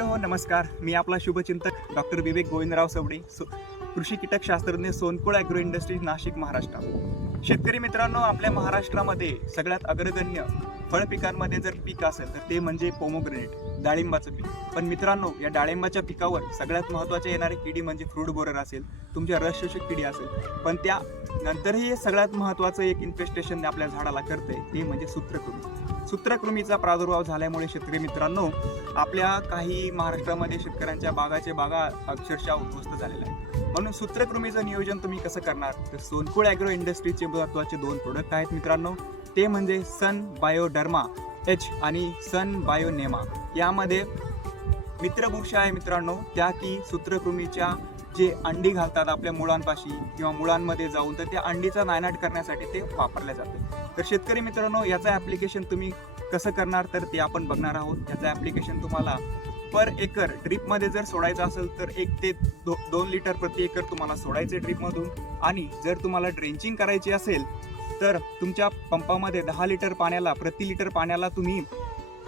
मित्र हो नमस्कार. मी आपला शुभचिंतक डॉक्टर विवेक गोविंदराव सवडे, कृषी कीटक शास्त्रज्ञ, सोनकुळ ॲग्रो इंडस्ट्रीज, नाशिक, महाराष्ट्र. शेतकरी मित्रांनो, आपल्या महाराष्ट्रामध्ये सगळ्यात अग्रगण्य फळ पिकांमध्ये जर पीक असेल तर ते म्हणजे पोमोग्रेनेट, डाळिंबाचं पीक. पण मित्रांनो, या डाळिंबाच्या पिकावर सगळ्यात महत्त्वाचे येणारी किडी म्हणजे फ्रूट बोरर असेल, तुमच्या रस शोषक किडी असेल. पण त्या नंतरही सगळ्यात महत्त्वाचं एक इन्फेस्टेशन आपल्या झाडाला करतंय ते म्हणजे सूत्रकृमी. सूत्रकृमीचा प्रादुर्भाव झाल्यामुळे शेतकरी मित्रांनो, आपल्या काही महाराष्ट्रामध्ये शेतकऱ्यांच्या बागा अक्षरशः उद्ध्वस्त झालेल्या आहेत. म्हणून सूत्रकृमीचं नियोजन तुम्ही कसं करणार, तर सोनकुळ ॲग्रो इंडस्ट्रीजचे महत्त्वाचे 2 प्रोडक्ट आहेत मित्रांनो. ते म्हणजे सन बायोडर्मा एच आणि सन बायोनेमा. यामध्ये मित्रबुरशी आहे मित्रांनो, त्या की सूत्रकृमीच्या जे अंडी घालतात आपल्या मुळांपाशी किंवा मुळांमध्ये जाऊन, तर त्या अंडीचा नायनाट करण्यासाठी ते वापरले जाते. तर शेतकरी मित्रांनो, याचं ॲप्लिकेशन तुम्ही कसं करणार तर ते आपण बघणार आहोत. याचं ॲप्लिकेशन तुम्हाला पर एकर ड्रीपमध्ये जर सोडायचं असेल तर 1 ते 2 लिटर प्रति एकर तुम्हाला सोडायचे ड्रीपमधून. आणि जर तुम्हाला ड्रेंचिंग करायची असेल तर तुमच्या पंपामध्ये 10 लिटर पाण्याला, प्रति लिटर पाण्याला तुम्ही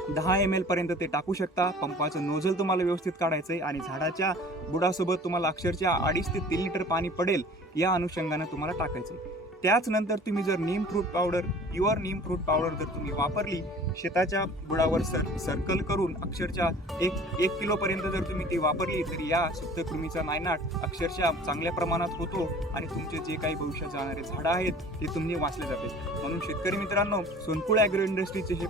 10 ml पर्यंत ते टाकू शकता. पंपाचं नोझल तुम्हाला व्यवस्थित काढायचं आहे आणि झाडाच्या बुडासोबत तुम्हाला अक्षरशः 2.5 ते 3 लिटर पाणी पडेल या अनुषंगाने तुम्हाला टाकायचं आहे. त्याच नंतर तुम्ही जर नीम फ्रूट पावडर, प्युअर नीम फ्रूट पावडर जर तुम्ही वापरली, शेताच्या बुडावर सर्कल करून अक्षरशः 1 किलोपर्यंत जर तुम्ही ती वापरली तर या सूत्रकृमीचा नायनाट अक्षरशः चांगल्या प्रमाणात होतो आणि तुमचे जे काही भविष्यात जाणारे झाडं आहेत ते तुम्ही वाचले जाते. म्हणून शेतकरी मित्रांनो, सोनकुळ ॲग्रो इंडस्ट्रीचे हे